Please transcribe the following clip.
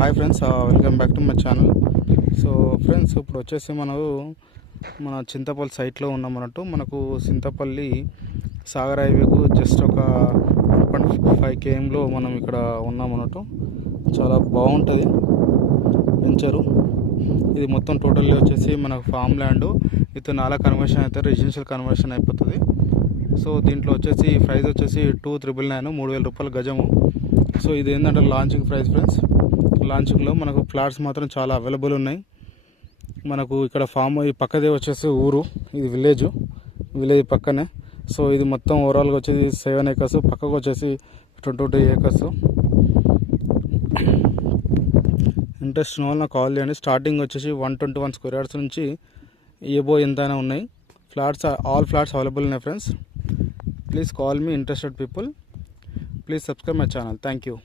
Hi friends, welcome back to my channel. So friends, ఇప్పుడు వచ్చేసి మన చింతపల్లి సైట్లో ఉన్నామన్నట్టు. మనకు చింతపల్లి సాగర్ హైవేకు జస్ట్ ఒక 1.5 kmలో మనం ఇక్కడ ఉన్నామన్నట్టు. చాలా బాగుంటుంది వెంచరు. ఇది మొత్తం టోటల్లీ వచ్చేసి మనకు ఫామ్ ల్యాండ్ విత్ నాలా కన్వర్షన్ అయితే రెసిడెన్షియల్ కన్వర్షన్ అయిపోతుంది. సో దీంట్లో వచ్చేసి ప్రైస్ వచ్చేసి 2,999 3,000 రూపాయల గజము. సో ఇది ఏంటంటే లాంచింగ్ ప్రైస్ ఫ్రెండ్స్. లాంచింగ్లో మనకు ఫ్లాట్స్ మాత్రం చాలా అవైలబుల్ ఉన్నాయి. మనకు ఇక్కడ ఫామ్ ఈ పక్కదే వచ్చేసి ఊరు, ఇది విలేజ్ పక్కనే. సో ఇది మొత్తం ఓవరాల్గా వచ్చేసి 7 acres, పక్కకు వచ్చేసి 22 acres. ఇంట్రెస్ట్ ఉన్న వాళ్ళు నాకు కాల్ చేయండి. స్టార్టింగ్ వచ్చేసి 121 square yards నుంచి ఏబో ఎంతైనా ఉన్నాయి. ఆల్ ఫ్లాట్స్ అవైలబుల్ ఉన్నాయి friends. Please call me interested people. Please subscribe my channel. Thank you.